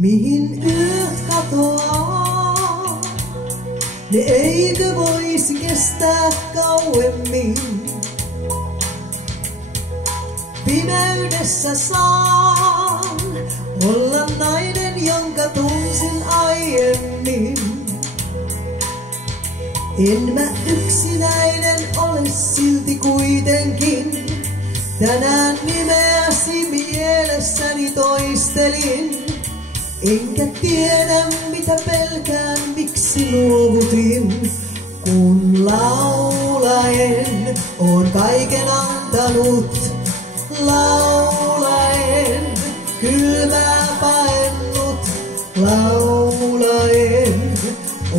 Mihin yöt katoaa, ne eikö voisi kestää kauemmin. Pimeydessä saan olla nainen, jonka tunsin aiemmin. En mä yksinäinen ole silti kuitenkin. Tänään nimeäsi mielessäni toistelin. Enkä tiedä mitä pelkään, miksi luovutin. Kun laulaen on kaiken antanut. Laulaen kylmää paennut. Laulaen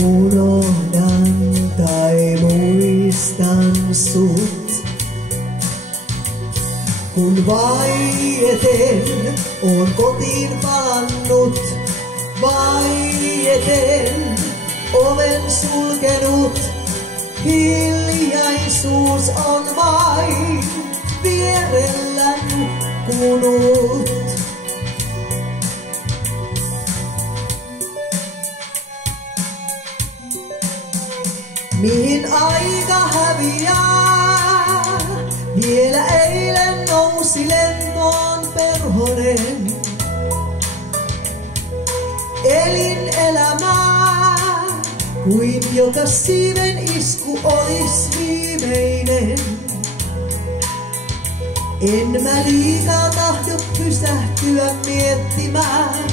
unohdan tai muistan sut. Kun vaieten on kotiin palannut, vaieten oven sulkenut, hiljaisuus on vain vierellä nukkunut. Mihin aika häviää? Vielä eilen nousi lentoon perhonen. Elin elämää, kuin joka siiven isku olis viimeinen. En mä liikaa tahdo pysähtyä miettimään,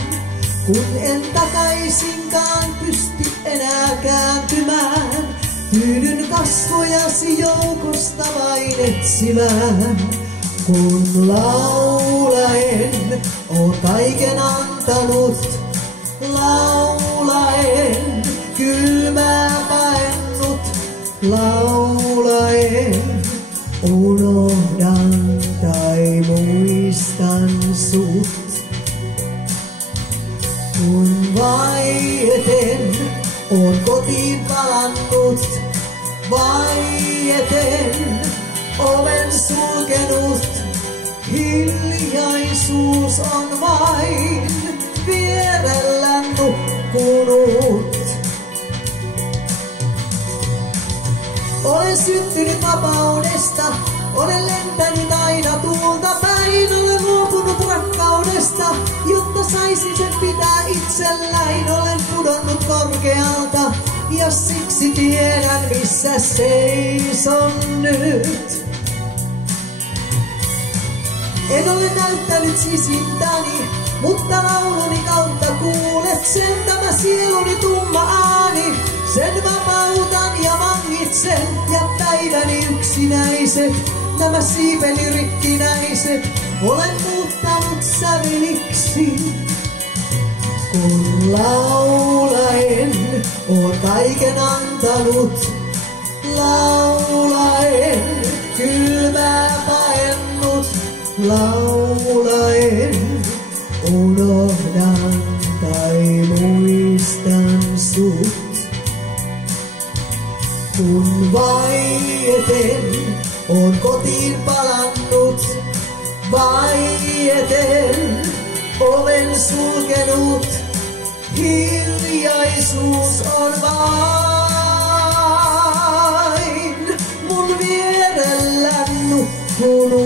kun en takaisinkaan pysty enää kääntymään. Tyydyn kasvojasi joukosta vain etsimään. Kun laulaen oon kaiken antanut, laulaen kylmää paennut, laulaen unohdan tai muistan sut. Kun vaieten on kotiin palannut, vaieten oven sulkenut, hiljaisuus on vain vierellä nukkunut. Olen syntynyt vapaudesta, olen lentänyt aina tuulta päin. Olen luopunut rakkaudesta, jotta saisin sen pitää itselläin. Olen pudonnut korkealta ja siksi tiedän missä seison nyt. En ole näyttänyt sisintäni, mutta lauluni kautta kuulet sen. Tämä sieluni tumma ääni, sen vapautan ja vangitsen. Ja päiväni yksinäiset, nämä siipeni rikkinäiset, olen muuttanut säveliksi. Kun laulaen oon kaiken antanut, laulaen kylmää paennut, laulaen unohdan tai muistan sut. Kun vaieten on kotiin palannut, vaieten oven sulkenut, hiljaisuus on vain mun vierellä nukkunut.